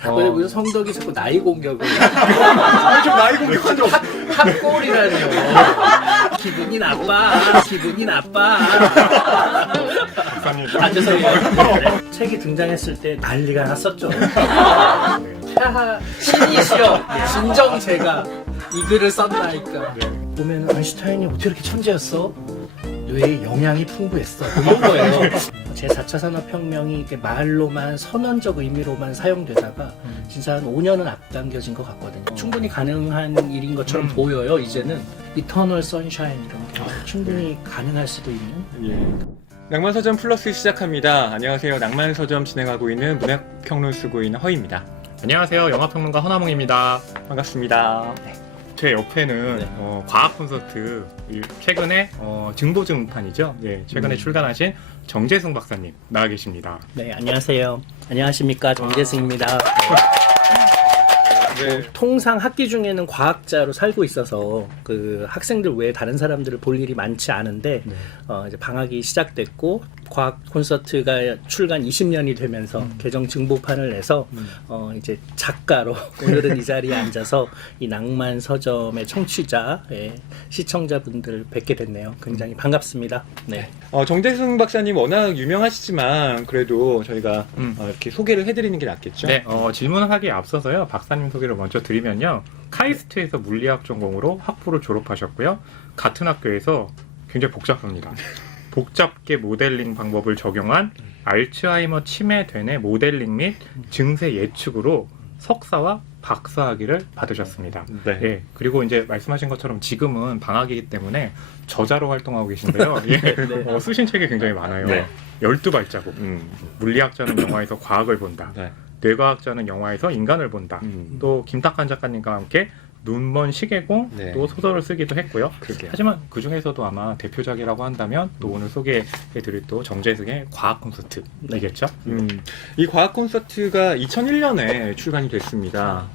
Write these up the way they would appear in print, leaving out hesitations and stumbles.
근데 무슨 성덕이 자꾸 나이 공격을. 좀 나이 공격하죠. 탑골이라니요. 기분이 나빠. 기분이 나빠. 앉아서 책이 등장했을 때 난리가 났었죠. 신이시여, 진정 제가 이 글을 썼나이까. 보면 아인슈타인이 어떻게 이렇게 천재였어? 뇌에 영향이 풍부했어. 그런 거예요. 제4차 산업혁명이 이렇게 말로만 선언적 의미로만 사용되다가 진짜 한 5년은 앞당겨진 것 같거든요. 충분히 가능한 일인 것처럼 보여요. 이제는 이터널 선샤인 이런 게 충분히 가능할 수도 있는. 낭만서점 플러스 시작합니다. 안녕하세요. 낭만서점 진행하고 있는 문학평론 쓰고 있는 허입니다. 안녕하세요. 영화평론가 허나몽입니다. 반갑습니다. 제 옆에는 과학 콘서트 최근에 증보증판이죠. 최근에 출간하신 정재승 박사님 나와 계십니다. 네, 안녕하세요. 안녕하십니까, 정재승입니다. 통상 학기 중에는 과학자로 살고 있어서 그 학생들 외에 다른 사람들을 볼 일이 많지 않은데 이제 방학이 시작됐고 과학 콘서트가 출간 20년이 되면서 개정 증보판을 내서 이제 작가로 오늘은 이 자리에 앉아서 이 낭만 서점의 청취자, 시청자분들 뵙게 됐네요. 굉장히 반갑습니다. 네. 정재승 박사님 워낙 유명하시지만 그래도 저희가 이렇게 소개를 해드리는 게 낫겠죠? 네, 질문하기에 앞서서요. 박사님 소개를 먼저 드리면요. 카이스트에서 물리학 전공으로 학부를 졸업하셨고요. 같은 학교에서 굉장히 복잡합니다. 복잡게 모델링 방법을 적용한 알츠하이머 치매된의 모델링 및 증세 예측으로 석사와 박사학위를 받으셨습니다. 네. 예, 그리고 이제 말씀하신 것처럼 지금은 방학이기 때문에 저자로 활동하고 계신데요. 쓰신 책이 굉장히 많아요. 네. 12발자국. 물리학자는 영화에서 과학을 본다. 네. 뇌과학자는 영화에서 인간을 본다. 또 김탁한 작가님과 함께 눈먼 시계공 네. 또 소설을 쓰기도 했고요. 그러게요. 하지만 그 중에서도 아마 대표작이라고 한다면 또 오늘 소개해드릴 또 정재승의 과학 콘서트이겠죠. 이 과학 콘서트가 2001년에 출간이 됐습니다.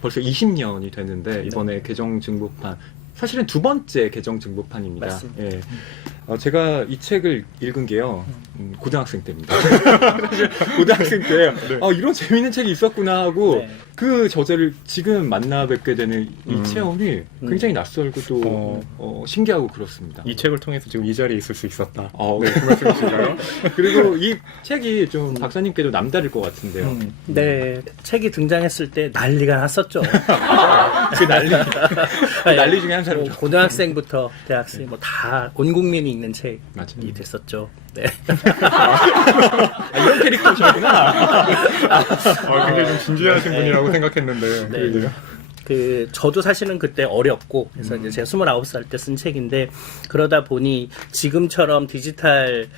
벌써 20년이 됐는데 이번에 개정 증보판 사실은 두 번째 개정 증보판입니다. 맞습니다. 예. 제가 이 책을 읽은 게요 고등학생 때입니다. 사실 고등학생 때 이런 재밌는 책이 있었구나 하고 그 저자를 지금 만나 뵙게 되는 이 체험이 굉장히 낯설고 또 신기하고 그렇습니다. 이 책을 통해서 지금 이 자리에 있을 수 있었다. 그 말씀이신가요? 그리고 이 책이 좀 박사님께도 남다를 것 같은데요. 네, 책이 등장했을 때 난리가 났었죠. 그 난리 중에 한 사람이죠. 고등학생부터 대학생 다 온 국민이 읽는 책이 맞아요. 됐었죠. 네. 이런 캐릭터시구나. 굉장히 좀 진지하신 분이라고 생각했는데. 네. 저도 사실은 그때 어렸고, 그래서 이제 제가 29살 때 쓴 책인데, 그러다 보니 지금처럼 디지털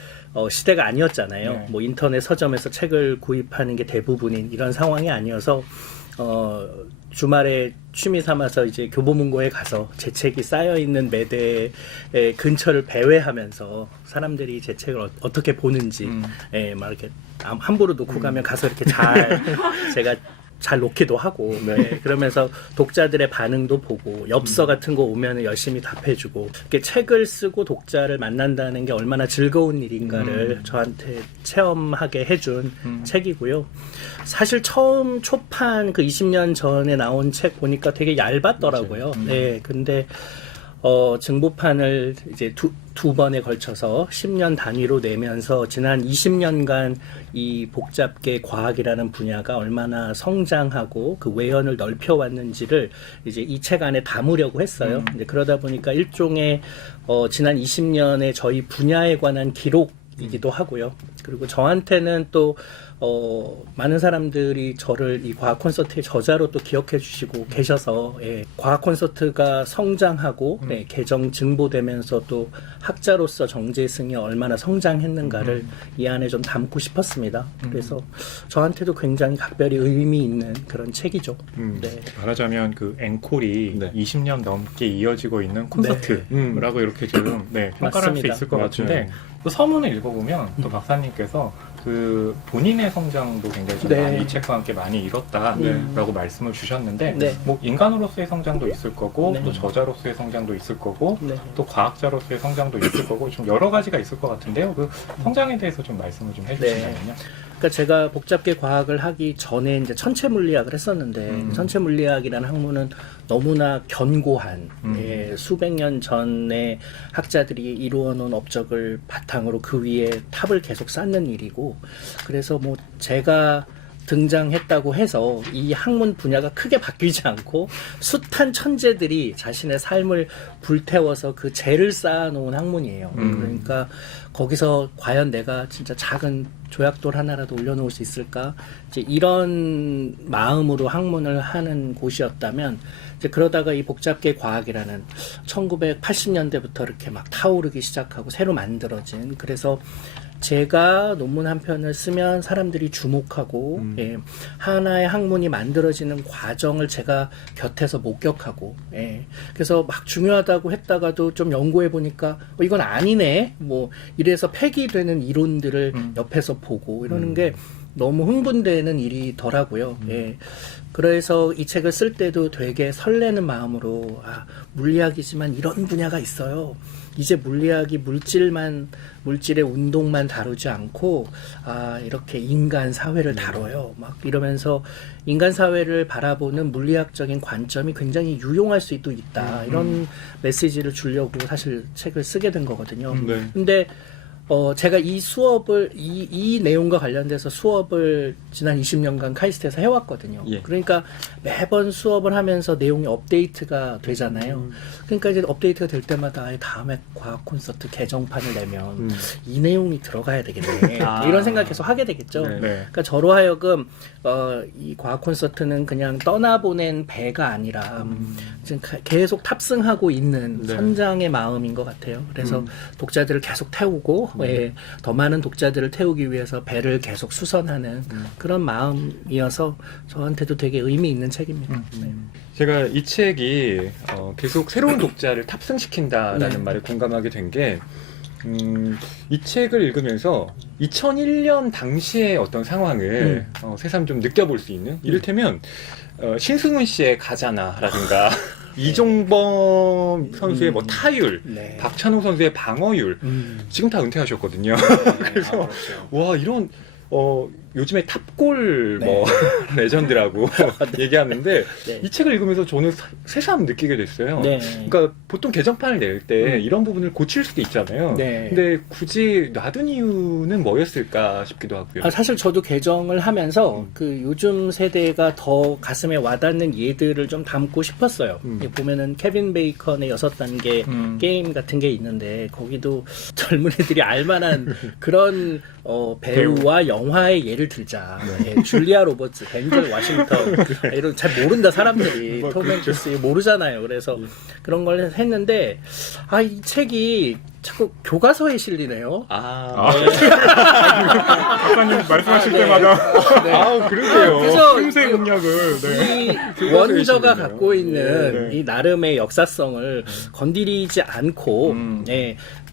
시대가 아니었잖아요. 뭐 인터넷 서점에서 책을 구입하는 게 대부분인 이런 상황이 아니어서, 주말에 취미 삼아서 이제 교보문고에 가서 제 책이 쌓여있는 매대의 근처를 배회하면서 사람들이 제 책을 어떻게 보는지, 막 이렇게 함부로 놓고 가면 가서 이렇게 제가 잘 놓기도 하고, 그러면서 독자들의 반응도 보고 엽서 같은 거 오면 열심히 답해주고, 이렇게 책을 쓰고 독자를 만난다는 게 얼마나 즐거운 일인가를 저한테 체험하게 해준 책이고요. 사실 처음 초판 그 20년 전에 나온 책 보니까 되게 얇았더라고요. 근데 증보판을 이제 두 번에 걸쳐서 10년 단위로 내면서 지난 20년간 이 복잡계 과학이라는 분야가 얼마나 성장하고 그 외연을 넓혀왔는지를 이제 이 책 안에 담으려고 했어요. 이제 그러다 보니까 일종의 지난 20년의 저희 분야에 관한 기록이기도 하고요. 그리고 저한테는 또 많은 사람들이 저를 이 과학 콘서트의 저자로 또 기억해 주시고 계셔서, 과학 콘서트가 성장하고, 개정 증보되면서 또 학자로서 정재승이 얼마나 성장했는가를 이 안에 좀 담고 싶었습니다. 그래서 저한테도 굉장히 각별히 의미 있는 그런 책이죠. 말하자면 그 앵콜이 20년 넘게 이어지고 있는 콘서트라고 이렇게 좀 평가를 할 수 있을 것 같은데, 또 서문을 읽어보면 또 박사님께서 그 본인의 성장도 굉장히 좀 많이 이 책과 함께 많이 이뤘다라고 말씀을 주셨는데, 뭐 인간으로서의 성장도 있을 거고, 또 저자로서의 성장도 있을 거고, 또 과학자로서의 성장도 있을 거고, 좀 여러 가지가 있을 것 같은데요. 그 성장에 대해서 좀 말씀을 좀 해주신다면요. 그러니까 제가 복잡계 과학을 하기 전에 이제 천체 물리학을 했었는데 천체 물리학이라는 학문은 너무나 견고한 수백 년 전에 학자들이 이루어 놓은 업적을 바탕으로 그 위에 탑을 계속 쌓는 일이고 그래서 뭐 제가 등장했다고 해서 이 학문 분야가 크게 바뀌지 않고 숱한 천재들이 자신의 삶을 불태워서 그 재를 쌓아놓은 학문이에요. 그러니까 거기서 과연 내가 진짜 작은 조약돌 하나라도 올려놓을 수 있을까? 이제 이런 마음으로 학문을 하는 곳이었다면 이제 그러다가 이 복잡계 과학이라는 1980년대부터 이렇게 막 타오르기 시작하고 새로 만들어진 그래서 제가 논문 한 편을 쓰면 사람들이 주목하고 하나의 학문이 만들어지는 과정을 제가 곁에서 목격하고 그래서 막 중요하다고 했다가도 좀 연구해 보니까 이건 아니네 뭐 이래서 폐기되는 이론들을 옆에서 보고 이러는 게 너무 흥분되는 일이더라고요. 그래서 이 책을 쓸 때도 되게 설레는 마음으로 물리학이지만 이런 분야가 있어요. 이제 물리학이 물질의 운동만 다루지 않고 이렇게 인간 사회를 다뤄요. 막 이러면서 인간 사회를 바라보는 물리학적인 관점이 굉장히 유용할 수도 있다. 이런 메시지를 주려고 사실 책을 쓰게 된 거거든요. 근데 제가 이 수업을, 이 내용과 관련돼서 수업을 지난 20년간 카이스트에서 해왔거든요. 그러니까 매번 수업을 하면서 내용이 업데이트가 되잖아요. 그러니까 이제 업데이트가 될 때마다 다음에 과학 콘서트 개정판을 내면 이 내용이 들어가야 되겠네. 이런 생각 계속 하게 되겠죠. 그러니까 저로 하여금, 이 과학 콘서트는 그냥 떠나보낸 배가 아니라 지금 계속 탑승하고 있는 선장의 마음인 것 같아요. 그래서 독자들을 계속 태우고, 더 많은 독자들을 태우기 위해서 배를 계속 수선하는 그런 마음이어서 저한테도 되게 의미 있는 책입니다. 제가 이 책이 계속 새로운 독자를 탑승시킨다라는 말에 공감하게 된 게 이 책을 읽으면서 2001년 당시의 어떤 상황을 새삼 좀 느껴볼 수 있는 이를테면 신승훈 씨의 가자나라든가 이종범 선수의 뭐 타율, 박찬호 선수의 방어율 지금 다 은퇴하셨거든요. 그래서 와 이런 요즘에 탑골 뭐 레전드라고 얘기하는데 이 책을 읽으면서 저는 새삼 느끼게 됐어요. 그러니까 보통 개정판을 낼 때 이런 부분을 고칠 수도 있잖아요. 근데 굳이 놔둔 이유는 뭐였을까 싶기도 하고요. 사실 저도 개정을 하면서 그 요즘 세대가 더 가슴에 와닿는 예들을 좀 담고 싶었어요. 보면은 케빈 베이컨의 6단계 게임 같은 게 있는데 거기도 젊은이들이 알만한 그런 배우와 영화의 예를 들자. 줄리아 로버츠, 덴젤 워싱턴 이런 잘 모른다 사람들이 톰 행크스 모르잖아요. 그래서 그런 걸 했는데 이 책이 자꾸 교과서에 실리네요. 박사님 말씀하실 때마다 그러게요. 그래서 틈새 공략을 이 원저가 갖고 있는 이 나름의 역사성을 건드리지 않고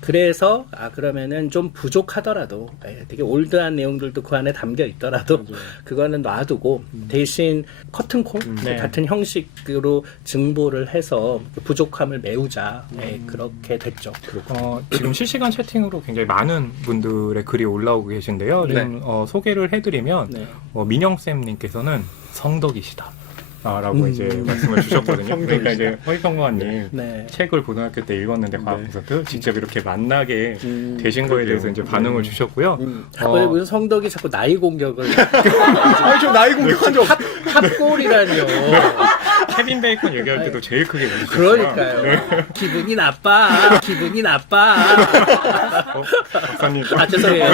그래서 그러면은 좀 부족하더라도 되게 올드한 내용들도 그 안에 담겨 있더라도 그거는 놔두고 대신 커튼콜 같은 형식으로 증보를 해서 부족함을 메우자 그렇게 됐죠. 지금 실시간 채팅으로 굉장히 많은 분들의 글이 올라오고 계신데요. 지금 소개를 해드리면 민영쌤님께서는 성덕이시다. 라고 이제 말씀을 주셨거든요. 그러니까 이제 허위평론가님 책을 고등학교 때 읽었는데 과학 콘서트 직접 이렇게 만나게 되신 거에 대해서 이제 반응을 주셨고요. 무슨 성덕이 자꾸 나이 공격을 좀 나이 공격한 적 탑골이라니요. 케빈 베이컨 얘기할 때도 제일 크게 웃으셨어요. 그러니까요. 기분이 나빠. 박사님. 죄송해요.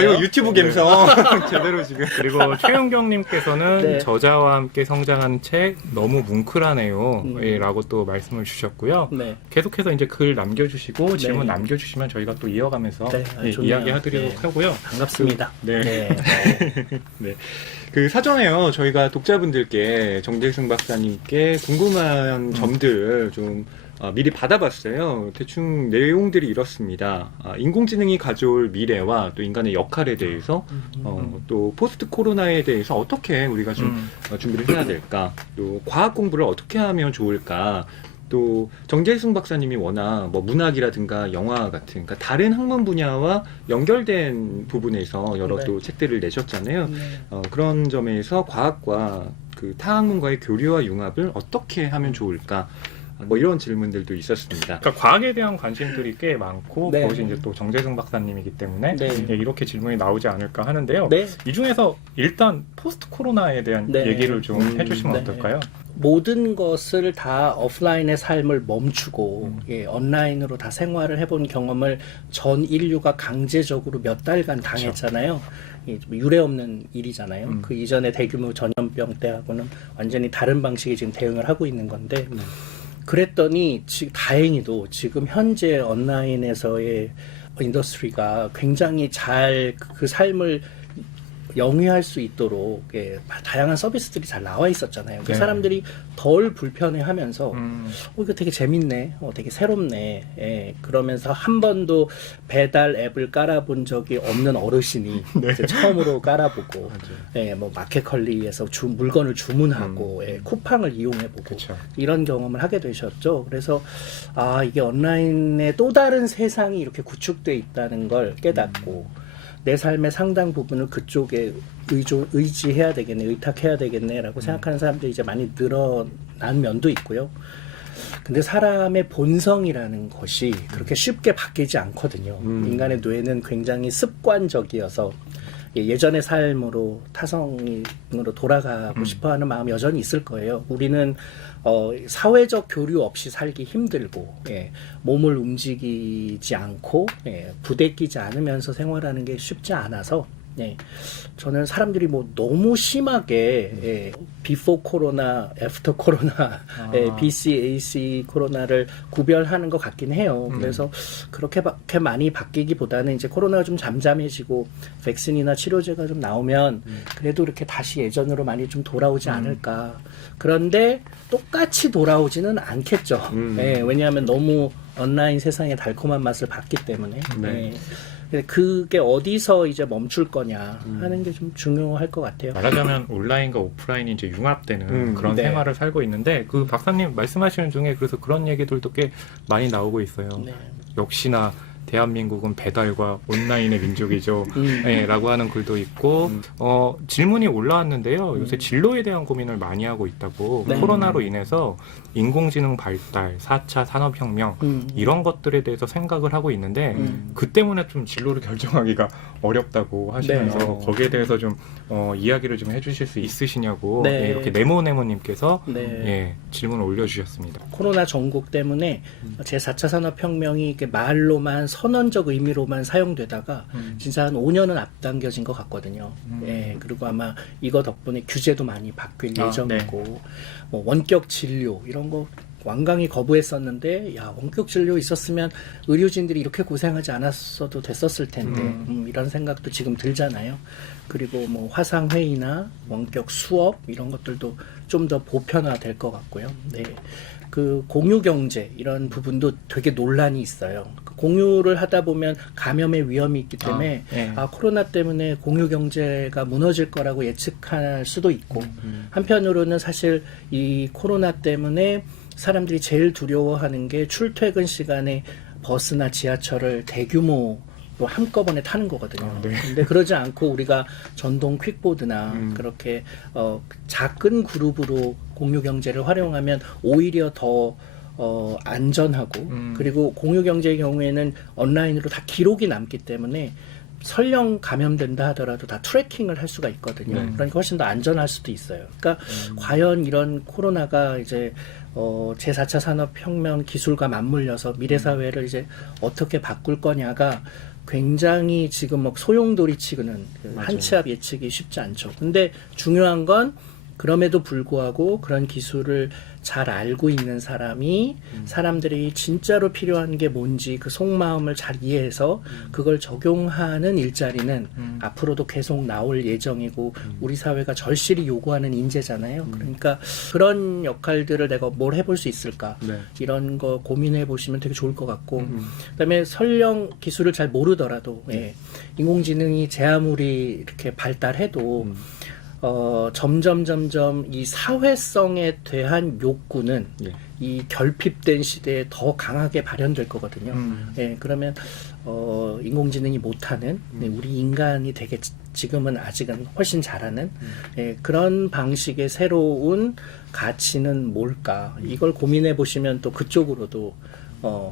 이거 유튜브 감성 제대로 지금. 그리고 최영경님께서는 저자와 함께 성장하는 책 너무 뭉클하네요. 라고 또 말씀을 주셨고요. 계속해서 이제 글 남겨주시고 질문 남겨주시면 저희가 또 이어가면서 이야기해드리도록 하고요. 반갑습니다. 그 사전에요. 저희가 독자분들께 정재승 박사님께 궁금한 점들을 좀 미리 받아봤어요. 대충 내용들이 이렇습니다. 인공지능이 가져올 미래와 또 인간의 역할에 대해서 또 포스트 코로나에 대해서 어떻게 우리가 좀 준비를 해야 될까? 또 과학 공부를 어떻게 하면 좋을까? 또 정재승 박사님이 워낙 뭐 문학이라든가 영화 같은 그러니까 다른 학문 분야와 연결된 부분에서 여러 네. 또 책들을 내셨잖아요. 네. 그런 점에서 과학과 그 타학문과의 교류와 융합을 어떻게 하면 좋을까? 뭐 이런 질문들도 있었습니다. 그러니까 과학에 대한 관심들이 꽤 많고 네. 그것이 이제 또 정재승 박사님이기 때문에 네. 이렇게 질문이 나오지 않을까 하는데요. 네. 이 중에서 일단 포스트 코로나에 대한 네. 얘기를 좀 해주시면 네. 어떨까요? 모든 것을 다 오프라인의 삶을 멈추고 예, 온라인으로 다 생활을 해본 경험을 전 인류가 강제적으로 몇 달간 당했잖아요. 예, 좀 유례없는 일이잖아요. 그 이전에 대규모 전염병 때하고는 완전히 다른 방식의 지금 대응을 하고 있는 건데 그랬더니 다행히도 지금 현재 온라인에서의 인더스트리가 굉장히 잘 그 삶을 영위할 수 있도록 예, 다양한 서비스들이 잘 나와 있었잖아요. 그 네. 사람들이 덜 불편해하면서 이거 되게 재밌네, 되게 새롭네. 예, 그러면서 한 번도 배달 앱을 깔아본 적이 없는 어르신이 이제 처음으로 깔아보고, 예, 뭐 마켓컬리에서 물건을 주문하고 예, 쿠팡을 이용해보고 그쵸. 이런 경험을 하게 되셨죠. 그래서 이게 온라인의 또 다른 세상이 이렇게 구축돼 있다는 걸 깨닫고. 내 삶의 상당 부분을 그쪽에 의지해야 되겠네, 의탁해야 되겠네라고 생각하는 사람들이 이제 많이 늘어난 면도 있고요. 근데 사람의 본성이라는 것이 그렇게 쉽게 바뀌지 않거든요. 인간의 뇌는 굉장히 습관적이어서 예전의 삶으로 타성으로 돌아가고 싶어하는 마음이 여전히 있을 거예요. 우리는 사회적 교류 없이 살기 힘들고 예, 몸을 움직이지 않고 예, 부대끼지 않으면서 생활하는 게 쉽지 않아서 예, 저는 사람들이 뭐 너무 심하게 예, 비포 코로나, 애프터 코로나, 예, BC, AC 코로나를 구별하는 것 같긴 해요. 그래서 그렇게 많이 바뀌기보다는 이제 코로나가 좀 잠잠해지고 백신이나 치료제가 좀 나오면 그래도 이렇게 다시 예전으로 많이 좀 돌아오지 않을까. 그런데 똑같이 돌아오지는 않겠죠. 예, 왜냐하면 너무 온라인 세상의 달콤한 맛을 봤기 때문에. 네. 예. 그게 어디서 이제 멈출 거냐 하는 게 좀 중요할 것 같아요. 말하자면 온라인과 오프라인이 이제 융합되는 그런 네. 생활을 살고 있는데 그 박사님 말씀하시는 중에 그래서 그런 얘기들도 꽤 많이 나오고 있어요. 네. 역시나 대한민국은 배달과 온라인의 민족이죠. 네, 라고 하는 글도 있고 질문이 올라왔는데요. 요새 진로에 대한 고민을 많이 하고 있다고. 네. 코로나로 인해서 인공지능 발달, 4차 산업혁명 이런 것들에 대해서 생각을 하고 있는데 그 때문에 좀 진로를 결정하기가 어렵다고 하시면서 네. 거기에 대해서 좀 이야기를 좀 해주실 수 있으시냐고 네. 예, 이렇게 네모네모님께서 네. 예, 질문을 올려주셨습니다. 코로나 전국 때문에 제4차 산업혁명이 이렇게 말로만 선언적 의미로만 사용되다가 진짜 한 5년은 앞당겨진 것 같거든요. 예, 그리고 아마 이거 덕분에 규제도 많이 바뀔 예정이고 뭐 원격 진료 이런 거 완강히 거부했었는데 원격 진료 있었으면 의료진들이 이렇게 고생하지 않았어도 됐었을 텐데 이런 생각도 지금 들잖아요. 그리고 뭐 화상 회의나 원격 수업 이런 것들도 좀 더 보편화될 것 같고요. 네. 그 공유 경제 이런 부분도 되게 논란이 있어요. 공유를 하다 보면 감염의 위험이 있기 때문에 네. 코로나 때문에 공유 경제가 무너질 거라고 예측할 수도 있고 한편으로는 사실 이 코로나 때문에 사람들이 제일 두려워하는 게 출퇴근 시간에 버스나 지하철을 대규모 한꺼번에 타는 거거든요. 네. 근데 그러지 않고 우리가 전동 퀵보드나 그렇게 작은 그룹으로 공유 경제를 활용하면 오히려 더 안전하고 그리고 공유 경제의 경우에는 온라인으로 다 기록이 남기 때문에 설령 감염된다 하더라도 다 트래킹을 할 수가 있거든요. 그러니까 훨씬 더 안전할 수도 있어요. 그러니까 과연 이런 코로나가 이제 제4차 산업혁명 기술과 맞물려서 미래 사회를 이제 어떻게 바꿀 거냐가 굉장히 지금 막 소용돌이 치고는 한 치 앞 예측이 쉽지 않죠. 근데 중요한 건 그럼에도 불구하고 그런 기술을 잘 알고 있는 사람이 사람들이 진짜로 필요한 게 뭔지 그 속마음을 잘 이해해서 그걸 적용하는 일자리는 앞으로도 계속 나올 예정이고 우리 사회가 절실히 요구하는 인재잖아요. 그러니까 그런 역할들을 내가 뭘 해볼 수 있을까 이런 거 고민해 보시면 되게 좋을 것 같고 그다음에 설령 기술을 잘 모르더라도 인공지능이 제 아무리 이렇게 발달해도 점점 이 사회성에 대한 욕구는 예. 이 결핍된 시대에 더 강하게 발현될 거거든요. 예, 그러면 인공지능이 못하는 우리 인간이 되게 지금은 아직은 훨씬 잘하는 예, 그런 방식의 새로운 가치는 뭘까? 이걸 고민해 보시면 또 그쪽으로도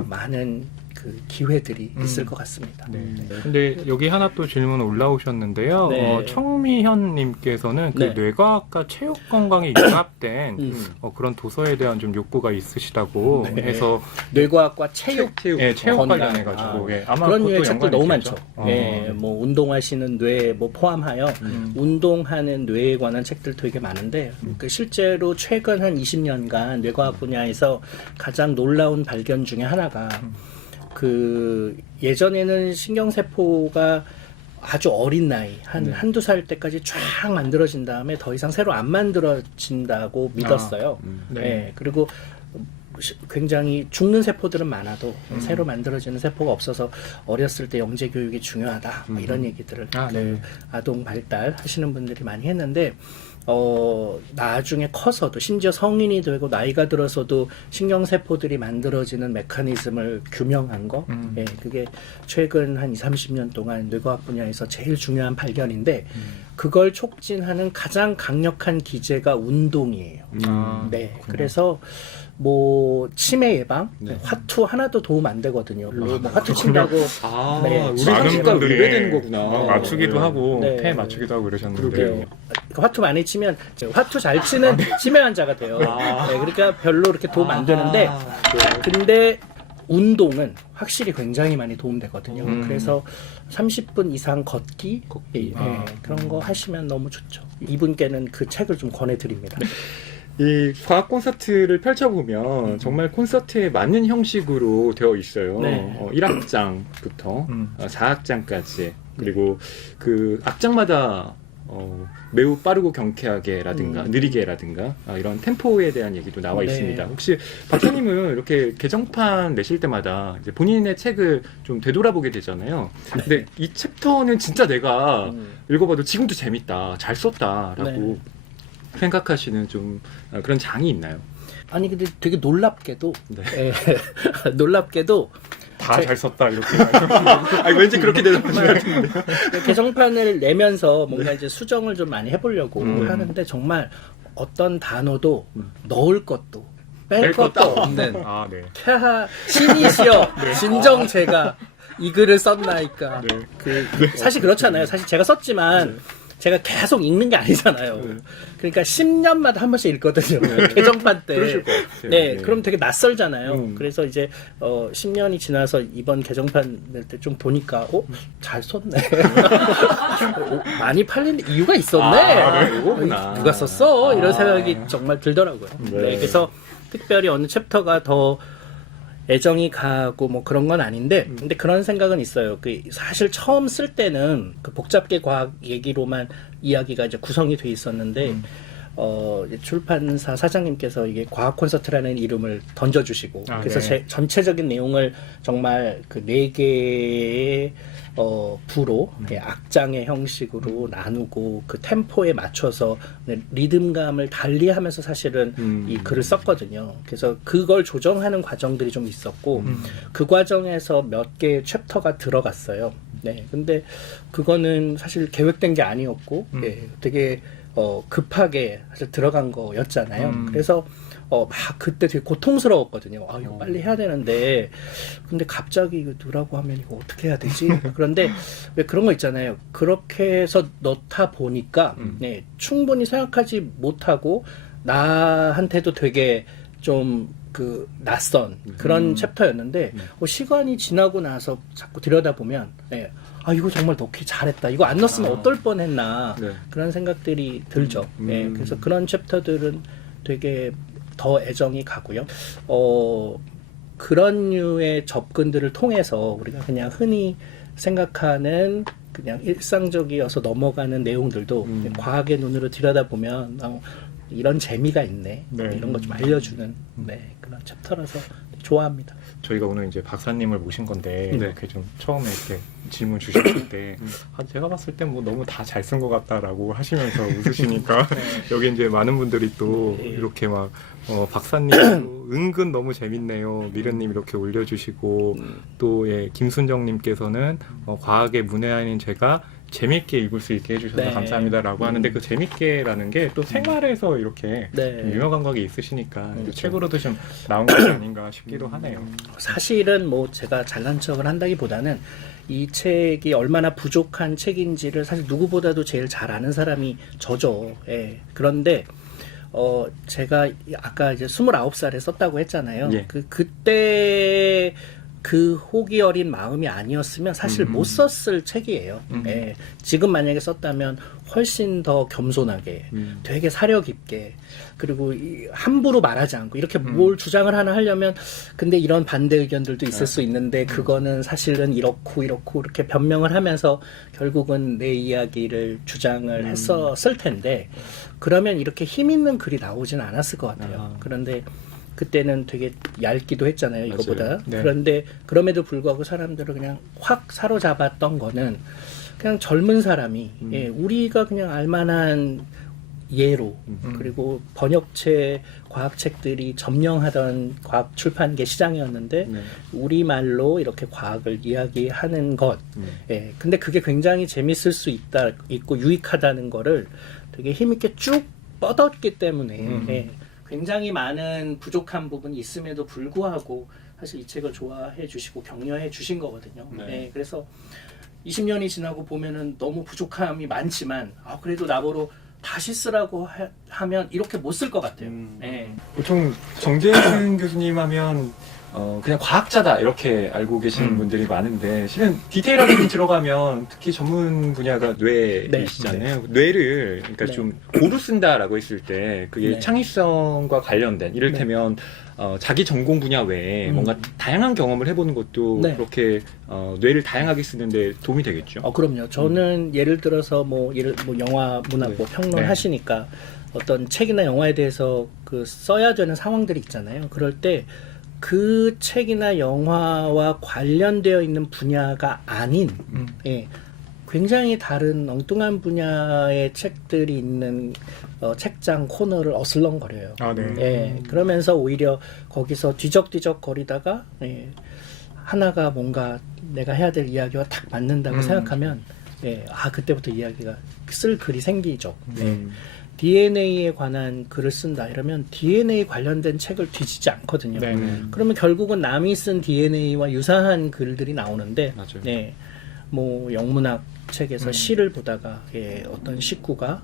많은 그 기회들이 있을 것 같습니다. 네. 근데 여기 하나 또 질문 올라오셨는데요. 네. 청미현님께서는 그 네. 뇌과학과 체육 건강이 융합된 그런 도서에 대한 좀 욕구가 있으시다고 네. 해서 뇌과학과 체육 예, 체육 건강. 관련해가지고 예, 아마 그런 그것도 류의 책도 너무 연관이 있겠죠. 많죠. 예, 뭐 운동하시는 뇌 뭐 포함하여 운동하는 뇌에 관한 책들 되게 많은데 그 실제로 최근 한 20년간 뇌과학 분야에서 가장 놀라운 발견 중에 하나가 그 예전에는 신경세포가 아주 어린 나이 한두 살 때까지 쫙 만들어진 다음에 더 이상 새로 안 만들어진다고 믿었어요. 네. 예, 그리고 굉장히 죽는 세포들은 많아도 새로 만들어지는 세포가 없어서 어렸을 때 영재 교육이 중요하다 뭐 이런 얘기들을 네. 아동 발달 하시는 분들이 많이 했는데 나중에 커서도 심지어 성인이 되고 나이가 들어서도 신경세포들이 만들어지는 메커니즘을 규명한 거 예, 그게 최근 한 20-30년 동안 뇌과학 분야에서 제일 중요한 발견인데 그걸 촉진하는 가장 강력한 기제가 운동이에요. 네, 그래서 뭐 치매 예방, 화투 하나도 도움 안 되거든요. 뭐 화투 친다고 네, 우리 많은 상식과 분들이 위배되는 거구나. 맞추기도 하고 네. 폐 맞추기도 하고 이러셨는데 네. 화투 많이 치면 화투 잘 치는 치매 환자가 돼요. 네, 그러니까 별로 이렇게 도움 안 되는데 근데 운동은 확실히 굉장히 많이 도움되거든요. 그래서 30분 이상 걷기 예, 그런 거 하시면 너무 좋죠. 이분께는 그 책을 좀 권해드립니다. 이 과학 콘서트를 펼쳐보면 정말 콘서트에 맞는 형식으로 되어 있어요. 네. 1악장부터 4악장까지 그리고 그 악장마다 매우 빠르고 경쾌하게라든가 느리게라든가 이런 템포에 대한 얘기도 나와 네. 있습니다. 혹시 박사님은 이렇게 개정판 내실 때마다 이제 본인의 책을 좀 되돌아보게 되잖아요. 근데 이 챕터는 진짜 내가 읽어봐도 지금도 재밌다, 잘 썼다라고 생각하시는 좀 그런 장이 있나요? 아니 근데 되게 놀랍게도 네. 예, 놀랍게도 다 잘 썼다 이렇게 왠지 그렇게 되는 것 같은데. 개정판을 내면서 뭔가 이제 수정을 좀 많이 해보려고 하는데 정말 어떤 단어도 넣을 것도 뺄 것도 없는 네. 캬하 신이시여 진정 제가 이 글을 썼나이까. 사실 그렇잖아요. 사실 제가 썼지만 제가 계속 읽는 게 아니잖아요. 그러니까 10년마다 한 번씩 읽거든요. 개정판 때. 그러실 것 같아요. 네, 그럼 되게 낯설잖아요. 그래서 이제 10년이 지나서 이번 개정판 낼 때 좀 보니까 잘 썼네. 많이 팔린 이유가 있었네. 이거구나. 누가 썼어? 이런 생각이 정말 들더라고요. 네, 그래서 특별히 어느 챕터가 더 애정이 가고 뭐 그런 건 아닌데 근데 그런 생각은 있어요. 그 사실 처음 쓸 때는 그 복잡계 과학 얘기로만 이야기가 이제 구성이 돼 있었는데 이제 출판사 사장님께서 이게 과학 콘서트라는 이름을 던져주시고 그래서 제 전체적인 내용을 정말 그 4개의 부로 악장의 형식으로 나누고 그 템포에 맞춰서 리듬감을 달리하면서 사실은 이 글을 썼거든요. 그래서 그걸 조정하는 과정들이 좀 있었고 그 과정에서 몇 개의 챕터가 들어갔어요. 네, 근데 그거는 사실 계획된 게 아니었고 되게 급하게 사실 들어간 거였잖아요. 그래서 막 그때 되게 고통스러웠거든요. 이거 빨리 해야 되는데 근데 갑자기 이거 넣으라고 하면 이거 어떻게 해야 되지? 그런데 왜 그런 거 있잖아요. 그렇게 해서 넣다 보니까 네, 충분히 생각하지 못하고 나한테도 되게 좀 그 낯선 그런 챕터였는데 시간이 지나고 나서 자꾸 들여다보면 이거 정말 넣기 잘했다. 이거 안 넣었으면 어떨 뻔했나 그런 생각들이 들죠. 네, 그래서 그런 챕터들은 되게 더 애정이 가고요. 그런 류의 접근들을 통해서 우리가 그냥 흔히 생각하는 그냥 일상적이어서 넘어가는 내용들도 과학의 눈으로 들여다보면 이런 재미가 있네. 네. 이런 거 좀 알려주는 그런 챕터라서 좋아합니다. 저희가 오늘 이제 박사님을 모신 건데 네. 이렇게 좀 처음에 이렇게 질문 주셨을 때 제가 봤을 때 뭐 너무 다 잘 쓴 것 같다라고 하시면서 웃으시니까 여기 이제 많은 분들이 또 이렇게 막 박사님 은근 너무 재밌네요. 미르님 이렇게 올려주시고 또 김순정님께서는 과학의 문외한인 제가 재밌게 읽을 수 있게 해주셔서 감사합니다라고 하는데 그 재밌게라는 게 또 생활에서 이렇게 좀 유머 감각이 있으시니까 책으로도 좀 나온 것이 아닌가 싶기도 하네요. 사실은 뭐 제가 잘난 척을 한다기보다는 이 책이 얼마나 부족한 책인지를 사실 누구보다도 제일 잘 아는 사람이 저죠. 예. 그런데 제가 아까 이제 29살에 썼다고 했잖아요. 예. 그때 그 호기 어린 마음이 아니었으면 사실 못 썼을 책이에요. 예. 지금 만약에 썼다면 훨씬 더 겸손하게, 되게 사려 깊게, 그리고 함부로 말하지 않고 이렇게 뭘 주장을 하나 하려면 근데 이런 반대 의견들도 있을 수 있는데 그거는 사실은 이렇고 이렇게 변명을 하면서 결국은 내 이야기를 주장을 했었을 텐데 그러면 이렇게 힘 있는 글이 나오진 않았을 것 같아요. 그런데 그때는 되게 얇기도 했잖아요, 이거보다. 네. 그런데 그럼에도 불구하고 사람들을 그냥 확 사로잡았던 거는 그냥 젊은 사람이 우리가 그냥 알만한 예로 그리고 번역체 과학책들이 점령하던 과학 출판계 시장이었는데 우리말로 이렇게 과학을 이야기하는 것. 근데 그게 굉장히 재밌을 수 있고 유익하다는 거를 되게 힘있게 쭉 뻗었기 때문에 굉장히 많은 부족한 부분이 있음에도 불구하고 사실 이 책을 좋아해 주시고 격려해 주신 거거든요. 그래서 20년이 지나고 보면은 너무 부족함이 많지만 그래도 나보러 다시 쓰라고 하면 이렇게 못 쓸 것 같아요. 보통 정재승 교수님 하면 그냥 과학자다 이렇게 알고 계시는 분들이 많은데 실은 디테일하게 들어가면 특히 전문 분야가 뇌이시잖아요. 뇌를 그러니까 좀 고루 쓴다라고 했을 때 그게 창의성과 관련된 이를테면 자기 전공 분야 외에 뭔가 다양한 경험을 해보는 것도 그렇게 뇌를 다양하게 쓰는데 도움이 되겠죠. 그럼요. 저는 예를 들어서 뭐 영화 문학 뭐 평론 하시니까 어떤 책이나 영화에 대해서 써야 되는 상황들이 있잖아요. 그럴 때 그 책이나 영화와 관련되어 있는 분야가 아닌 굉장히 다른 엉뚱한 분야의 책들이 있는 책장 코너를 어슬렁거려요. 그러면서 오히려 거기서 뒤적뒤적 거리다가 하나가 뭔가 내가 해야 될 이야기와 딱 맞는다고 생각하면 그때부터 이야기가 쓸 글이 생기죠. DNA에 관한 글을 쓴다 이러면 DNA 관련된 책을 뒤지지 않거든요. 그러면 결국은 남이 쓴 DNA와 유사한 글들이 나오는데 뭐 영문학 책에서 시를 보다가 어떤 식구가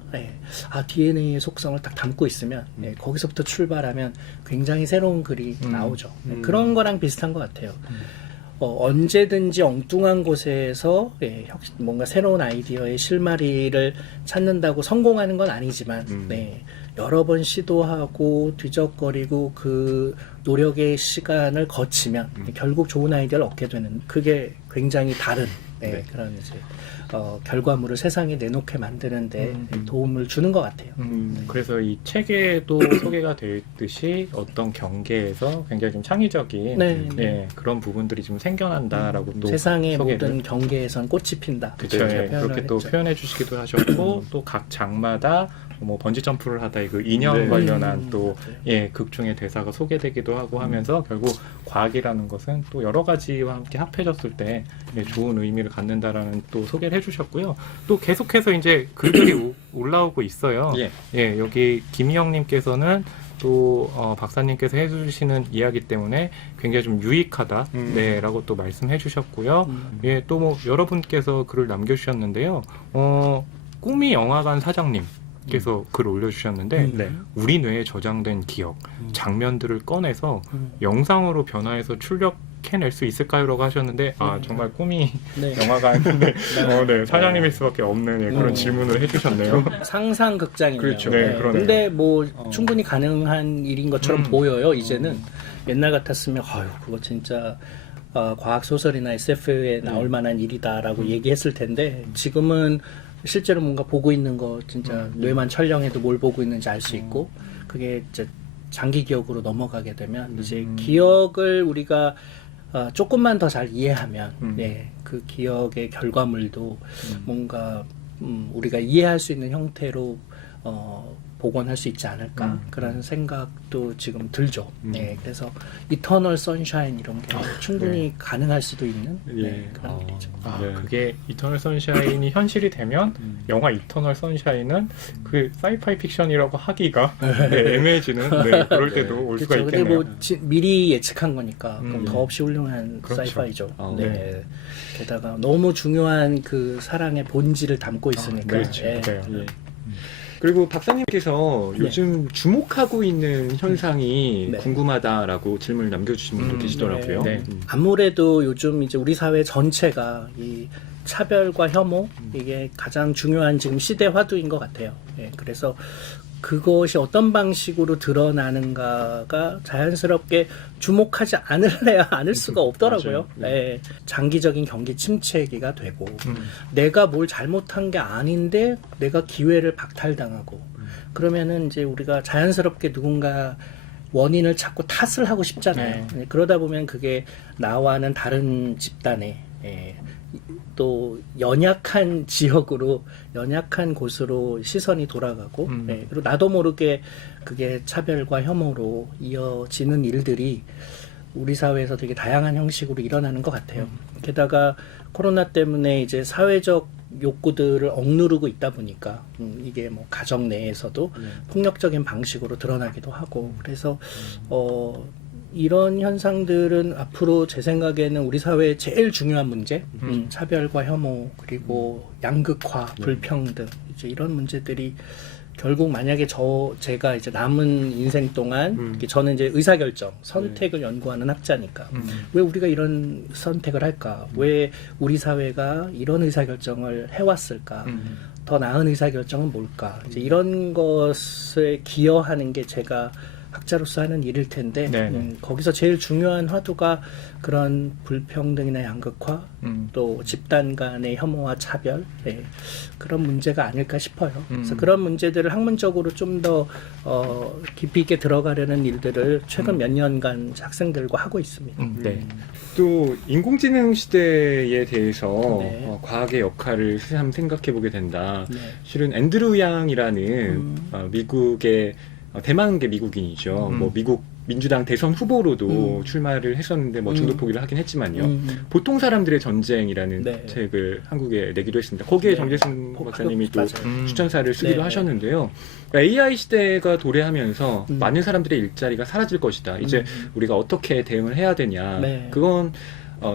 DNA의 속성을 딱 담고 있으면 거기서부터 출발하면 굉장히 새로운 글이 나오죠. 그런 거랑 비슷한 것 같아요. 언제든지 엉뚱한 곳에서 뭔가 새로운 아이디어의 실마리를 찾는다고 성공하는 건 아니지만 여러 번 시도하고 뒤적거리고 그 노력의 시간을 거치면 결국 좋은 아이디어를 얻게 되는 그게 굉장히 다른 그런 이제 결과물을 세상에 내놓게 만드는데 도움을 주는 것 같아요. 그래서 이 책에도 소개가 되어 있듯이 어떤 경계에서 굉장히 좀 창의적인 그런 부분들이 좀 생겨난다라고 또 세상의 모든 경계에선 꽃이 핀다. 그렇죠. 그렇게 또 표현해 주시기도 하셨고 또 각 장마다 뭐 번지 점프를 하다 그 인연 관련한 또 극중의 대사가 소개되기도 하고 하면서 결국 과학이라는 것은 또 여러 가지와 함께 합해졌을 때 좋은 의미를 갖는다라는 또 소개를 해주셨고요. 또 계속해서 이제 글들이 올라오고 있어요. 여기 김희영님께서는 또 박사님께서 해주시는 이야기 때문에 굉장히 좀 유익하다, 라고 또 말씀해 주셨고요. 또 뭐 여러분께서 글을 남겨주셨는데요. 꿈이 영화관 사장님. 께서 글을 올려주셨는데 우리 뇌에 저장된 기억, 장면들을 꺼내서 영상으로 변화해서 출력해낼 수 있을까요? 라고 하셨는데 정말 꿈이 영화관 사장님일 수밖에 없는 그런 질문을 해주셨네요. 상상극장이네요. 그렇죠. 근데 뭐 충분히 가능한 일인 것처럼 보여요. 이제는 옛날 같았으면 그거 진짜 과학 소설이나 SF에 나올 만한 일이다라고 얘기했을 텐데 지금은 실제로 뭔가 보고 있는 거 진짜 뇌만 촬영해도 뭘 보고 있는지 알 수 있고 그게 이제 장기 기억으로 넘어가게 되면 이제 기억을 우리가 조금만 더 잘 이해하면 네, 그 기억의 결과물도 뭔가 우리가 이해할 수 있는 형태로 복원할 수 있지 않을까 그런 생각도 지금 들죠. 네, 그래서 이터널 선샤인 이런 게 충분히 네. 가능할 수도 있는 예. 그런 일이죠. 네. 그게 이터널 선샤인이 현실이 되면 영화 이터널 선샤인은 그 사이파이 픽션이라고 하기가 네, 애매해지는 네, 그럴 때도 올 수가 그렇죠. 근데 있겠네요. 뭐 미리 예측한 거니까 그럼 더없이 훌륭한 그렇죠. 사이파이죠. 네. 네. 게다가 너무 중요한 그 사랑의 본질을 담고 있으니까. 그렇죠. 예. 맞아요. 예. 그리고 박사님께서 네. 요즘 주목하고 있는 현상이 네. 궁금하다라고 질문을 남겨주신 분도 계시더라고요. 네. 아무래도 요즘 이제 우리 사회 전체가 이 차별과 혐오 이게 가장 중요한 지금 시대 화두인 것 같아요. 예, 그래서 그것이 어떤 방식으로 드러나는가가 자연스럽게 주목하지 않을래야 않을 수가 없더라고요. 맞아요. 예, 장기적인 경기 침체기가 되고 내가 뭘 잘못한 게 아닌데 내가 기회를 박탈당하고 그러면은 이제 우리가 자연스럽게 누군가 원인을 찾고 탓을 하고 싶잖아요. 네. 그러다 보면 그게 나와는 다른 집단에 또 연약한 지역으로 연약한 곳으로 시선이 돌아가고 그리고 나도 모르게 그게 차별과 혐오로 이어지는 일들이 우리 사회에서 되게 다양한 형식으로 일어나는 것 같아요. 게다가 코로나 때문에 이제 사회적 욕구들을 억누르고 있다 보니까 이게 뭐 가정 내에서도 폭력적인 방식으로 드러나기도 하고 그래서 이런 현상들은 앞으로 제 생각에는 우리 사회의 제일 중요한 문제, 차별과 혐오 그리고 양극화, 불평등 이제 이런 문제들이 결국 만약에 제가 이제 남은 인생 동안 저는 이제 의사결정, 선택을 연구하는 학자니까 왜 우리가 이런 선택을 할까? 왜 우리 사회가 이런 의사결정을 해왔을까? 더 나은 의사결정은 뭘까? 이제 이런 것에 기여하는 게 제가 학자로서 하는 일일 텐데 거기서 제일 중요한 화두가 그런 불평등이나 양극화 또 집단 간의 혐오와 차별 그런 문제가 아닐까 싶어요. 그래서 그런 문제들을 학문적으로 좀 더 깊이 있게 들어가려는 일들을 최근 몇 년간 학생들과 하고 있습니다. 네. 또 인공지능 시대에 대해서 네. 과학의 역할을 한번 생각해 보게 된다. 네. 실은 앤드루 양이라는 미국의 대만계 미국인이죠. 뭐 미국 민주당 대선 후보로도 출마를 했었는데 뭐 중도 포기를 하긴 했지만요. 보통 사람들의 전쟁이라는 네. 책을 한국에 내기도 했습니다. 거기에 네. 정재승 박사님이 또 맞아요. 추천사를 쓰기도 네. 하셨는데요. 그러니까 AI 시대가 도래하면서 많은 사람들의 일자리가 사라질 것이다. 이제 우리가 어떻게 대응을 해야 되냐. 네. 그건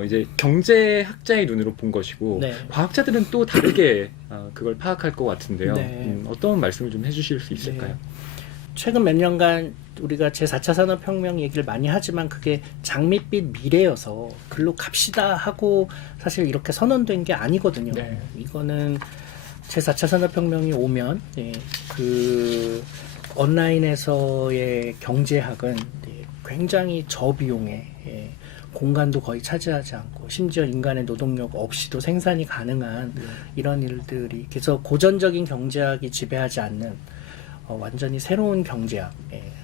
이제 경제학자의 눈으로 본 것이고 네. 과학자들은 또 다르게 그걸 파악할 것 같은데요. 네. 어떤 말씀을 좀 해주실 수 있을까요? 최근 몇 년간 우리가 제4차 산업혁명 얘기를 많이 하지만 그게 장밋빛 미래여서 글로 갑시다 하고 사실 이렇게 선언된 게 아니거든요. 네. 이거는 제4차 산업혁명이 오면 그 온라인에서의 경제학은 굉장히 저비용에 공간도 거의 차지하지 않고 심지어 인간의 노동력 없이도 생산이 가능한 이런 일들이 그래서 고전적인 경제학이 지배하지 않는 완전히 새로운 경제학,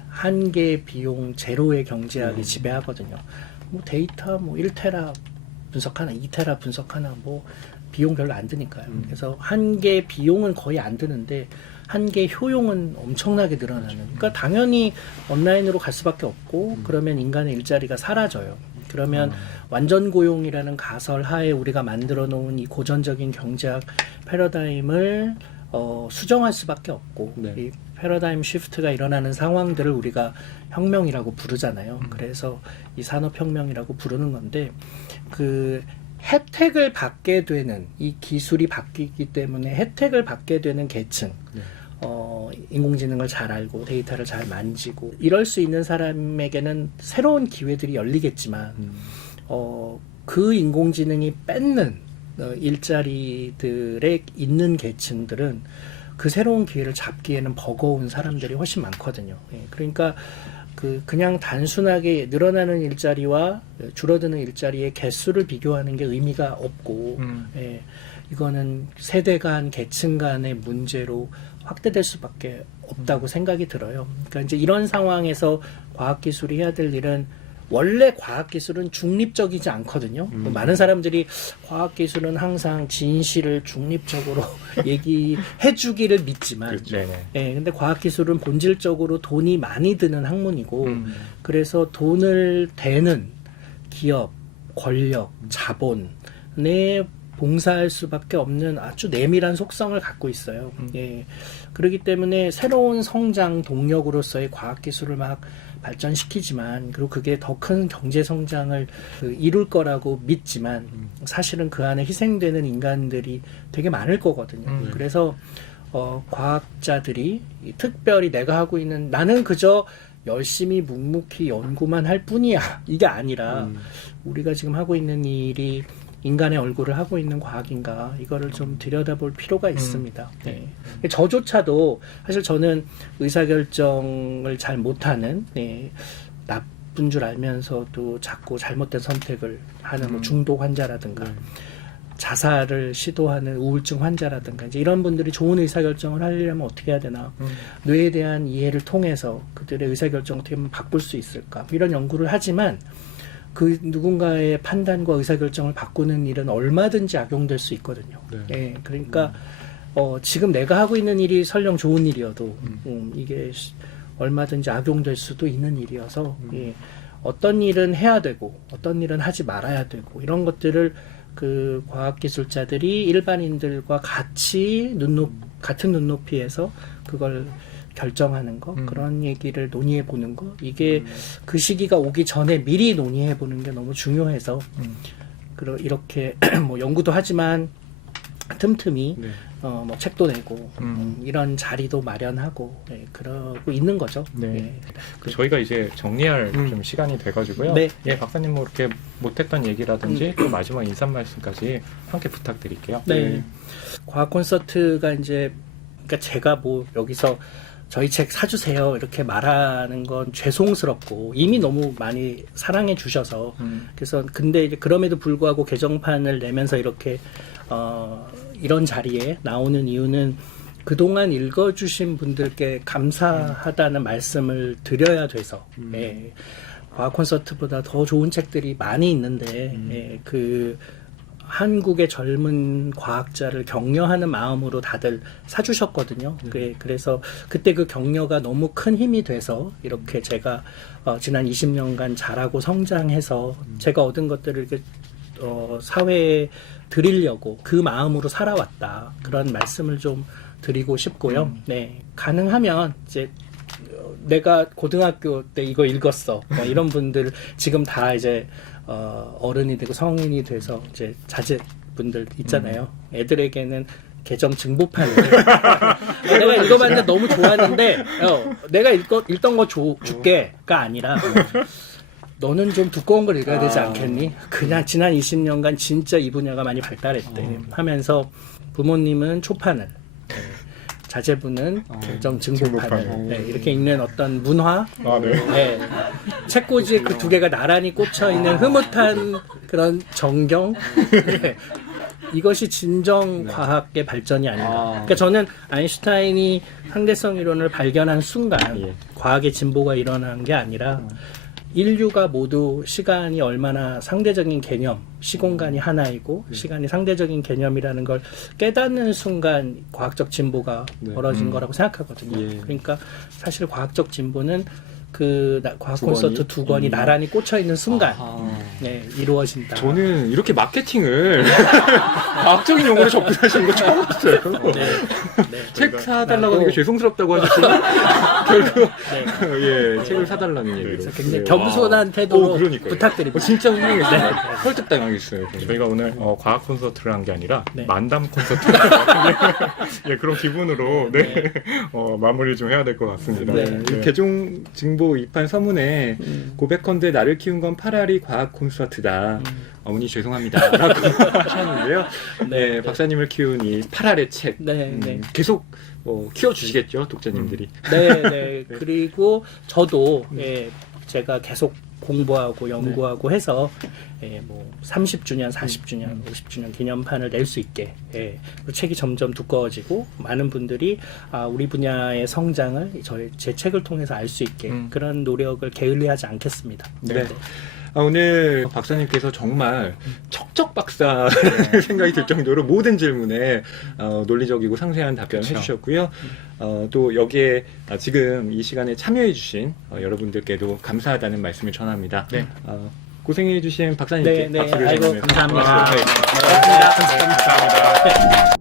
한계 비용 제로의 경제학이 지배하거든요. 뭐 데이터 뭐 1테라 분석하나 2테라 분석하나 뭐 비용 별로 안 드니까요. 그래서 한계 비용은 거의 안 드는데 한계 효용은 엄청나게 늘어나는. 그러니까 당연히 온라인으로 갈 수밖에 없고 그러면 인간의 일자리가 사라져요. 그러면 완전 고용이라는 가설 하에 우리가 만들어 놓은 이 고전적인 경제학 패러다임을 수정할 수밖에 없고 이 패러다임 시프트가 일어나는 상황들을 우리가 혁명이라고 부르잖아요. 그래서 이 산업혁명이라고 부르는 건데 그 혜택을 받게 되는 이 기술이 바뀌기 때문에 혜택을 받게 되는 계층 인공지능을 잘 알고 데이터를 잘 만지고 이럴 수 있는 사람에게는 새로운 기회들이 열리겠지만 그 인공지능이 뺏는 일자리들에 있는 계층들은 그 새로운 기회를 잡기에는 버거운 사람들이 훨씬 많거든요. 그러니까 그냥 단순하게 늘어나는 일자리와 줄어드는 일자리의 개수를 비교하는 게 의미가 없고 이거는 세대 간, 계층 간의 문제로 확대될 수밖에 없다고 생각이 들어요. 그러니까 이제 이런 상황에서 과학기술이 해야 될 일은 원래 과학기술은 중립적이지 않거든요. 많은 사람들이 과학기술은 항상 진실을 중립적으로 얘기해주기를 믿지만, 그렇죠. 예, 근데 과학기술은 본질적으로 돈이 많이 드는 학문이고, 그래서 돈을 대는 기업, 권력, 자본에 봉사할 수밖에 없는 아주 내밀한 속성을 갖고 있어요. 예. 그렇기 때문에 새로운 성장 동력으로서의 과학기술을 막 발전시키지만, 그리고 그게 더 큰 경제 성장을 이룰 거라고 믿지만, 사실은 그 안에 희생되는 인간들이 되게 많을 거거든요. 그래서 과학자들이 특별히 내가 하고 있는, 나는 그저 열심히 묵묵히 연구만 할 뿐이야, 이게 아니라 우리가 지금 하고 있는 일이 인간의 얼굴을 하고 있는 과학인가, 이거를 좀 들여다볼 필요가 있습니다. 네. 저조차도 사실 저는 의사결정을 잘 못하는, 네, 나쁜 줄 알면서도 자꾸 잘못된 선택을 하는 뭐 중독 환자라든가 자살을 시도하는 우울증 환자라든가, 이제 이런 분들이 좋은 의사결정을 하려면 어떻게 해야 되나, 뇌에 대한 이해를 통해서 그들의 의사결정을 어떻게 하면 바꿀 수 있을까, 이런 연구를 하지만 그 누군가의 판단과 의사결정을 바꾸는 일은 얼마든지 악용될 수 있거든요. 네. 예, 그러니까 지금 내가 하고 있는 일이 설령 좋은 일이어도 이게 얼마든지 악용될 수도 있는 일이어서, 예, 어떤 일은 해야 되고 어떤 일은 하지 말아야 되고, 이런 것들을 그 과학기술자들이 일반인들과 같이 같은 눈높이에서 그걸 결정하는 거, 그런 얘기를 논의해 보는 거, 이게 그 시기가 오기 전에 미리 논의해 보는 게 너무 중요해서, 이렇게 뭐 연구도 하지만 틈틈이 뭐 책도 내고 이런 자리도 마련하고, 네, 그러고 있는 거죠. 네. 네. 저희가 이제 정리할 좀 시간이 돼가지고요. 네. 예, 박사님 뭐 이렇게 못했던 얘기라든지 또 마지막 인사 말씀까지 함께 부탁드릴게요. 네. 과학 콘서트가 이제, 그러니까 제가 뭐 여기서 저희 책 사주세요 이렇게 말하는 건 죄송스럽고, 이미 너무 많이 사랑해 주셔서, 그래서 근데 이제 그럼에도 불구하고 개정판을 내면서 이렇게 이런 자리에 나오는 이유는 그동안 읽어주신 분들께 감사하다는 말씀을 드려야 돼서, 예, 과학 콘서트보다 더 좋은 책들이 많이 있는데, 예, 그 한국의 젊은 과학자를 격려하는 마음으로 다들 사주셨거든요. 그래서 그때 그 격려가 너무 큰 힘이 돼서 이렇게 제가 지난 20년간 자라고 성장해서 제가 얻은 것들을 이렇게 사회에 드리려고 그 마음으로 살아왔다, 그런 말씀을 좀 드리고 싶고요. 네, 가능하면 이제 내가 고등학교 때 이거 읽었어, 뭐 이런 분들 지금 다 이제 어른이 되고 성인이 돼서 이제 자제분들 있잖아요. 애들에게는 개정 증보판을 내가 읽어봤는데 너무 좋았는데 내가 읽던 거 줄게가 아니라, 너는 좀 두꺼운 걸 읽어야 되지 않겠니? 그냥 지난 20년간 진짜 이 분야가 많이 발달했대 하면서, 부모님은 초판을, 자제분은 개정 증보판을, 네, 이렇게 읽는 어떤 문화, 네, 책꽂이에 그 두 개가 나란히 꽂혀 있는 흐뭇한 그런 정경, 네, 이것이 진정 과학의 발전이 아닌가. 그러니까 저는 아인슈타인이 상대성 이론을 발견한 순간 과학의 진보가 일어난 게 아니라, 인류가 모두 시간이 얼마나 상대적인 개념, 시공간이 하나이고 시간이 상대적인 개념이라는 걸 깨닫는 순간 과학적 진보가 벌어진 거라고 생각하거든요. 그러니까 사실 과학적 진보는 그 과학 콘서트 두 권이 나란히 꽂혀 있는 순간, 네, 이루어진다. 저는 이렇게 마케팅을 과학적인 용어로 접근하시는 거 처음 봤어요. 책 사달라고 하니까 죄송스럽다고 하셨지만 결국 예, 책을 사달라는 얘기로. 굉장히 겸손한 태도로 부탁드립니다. 진짜 훌륭했어요. 설득당하겠어요. 저희가 오늘 과학 콘서트를 한 게 아니라 만담 콘서트를 예, 그런 기분으로 마무리 좀 해야 될 것 같습니다. 개종 증보 입판 서문에 고백컨대 나를 키운 건 8알이 과학 콘서트다. 어머니 죄송합니다. 라고 하셨는데요. 네, 박사님을 키운 이 8알의 책. 계속 키워주시겠죠, 독자님들이. 네. 그리고 저도 제가 계속 공부하고 연구하고 해서 뭐 30주년, 40주년, 50주년 기념판을 낼 수 있게 그리고 책이 점점 두꺼워지고 많은 분들이 우리 분야의 성장을 제 책을 통해서 알 수 있게 그런 노력을 게을리하지 않겠습니다. 네. 오늘 박사님께서 정말 척척 박사 생각이 들 정도로 모든 질문에 논리적이고 상세한 답변을 해주셨고요. 또 여기에 지금 이 시간에 참여해주신 여러분들께도 감사하다는 말씀을 전합니다. 네. 고생해주신 박사님께 박수를 아이고, 드리면서 감사합니다. 네. 감사합니다.